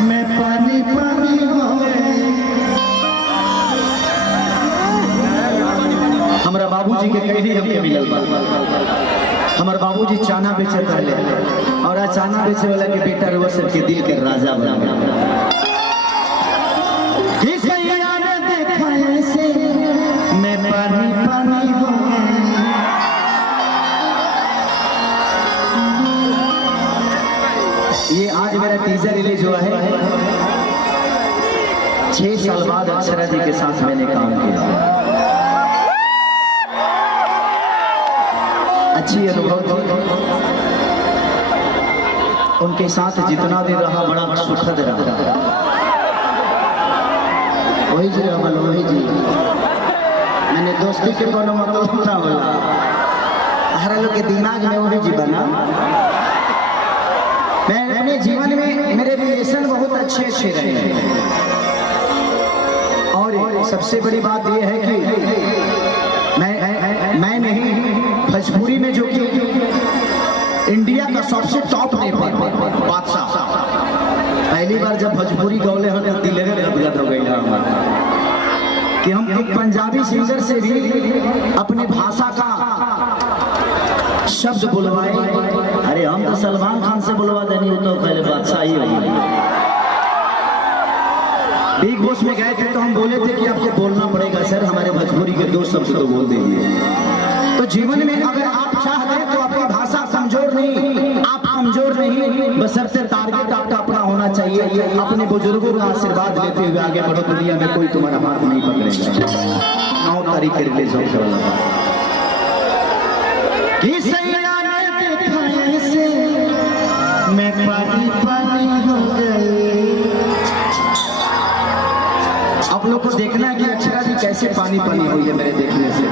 मैं पानी पानी हो गई। हमारा बाबूजी के कही हमके मिलल बा। हमार बाबूजी चाना बेचत रहले और आ चाना बेचे वाला के बेटा रुआ सबके दिल के राजा बन गया। देखा ऐसे मैं पानी पानी हो गई। ये आज मेरा टीजर रिलीज हुआ है। 6 साल बाद अक्षरा जी के साथ मैंने काम किया। अच्छी अनुभव थी। उनके साथ जितना दिन रहा बड़ा सुखद रहा। वही जी रमन वही जी। मैंने दोस्ती के कोनो मतलब ना होला। हर लोग के दिमाग में वही जी बना। मैं अपने जीवन में मेरे रिलेशन बहुत अच्छे अच्छे रहे और सबसे बड़ी बात यह है कि मैं नहीं भोजपुरी में जो कि इंडिया का सबसे टॉप नेता बादशाह पहली बार जब भोजपुरी गौले हो तो दिल गदगद हो गई कि हम एक पंजाबी सिंगर से भी अपने भाषा का शब्द बुलवाए। अरे हम तो सलमान खान से बुलवा देनी हो तो पहले बादशाह ही होगी। बिग बॉस में गए थे तो हम बोले थे कि आपको बोलना पड़ेगा सर, हमारे भोजपुरी के 2 शब्द तो बोल दीजिए। तो जीवन में अगर आप चाहते हैं तो आपकी भाषा कमजोर नहीं, आप कमजोर नहीं, बशर्ते टारगेट आपका अपना होना चाहिए। अपने बुजुर्गों का आशीर्वाद लेते हुए आगे बढ़ो। दुनिया में कोई तुम्हारा हाथ नहीं पकड़ेगा। 9 तारीख के रिलीज होने वाला है। मैं पानी पानी हो गई। आप लोग को देखना है कि अक्षरा जी कैसे पानी पानी हुई है मेरे देखने से।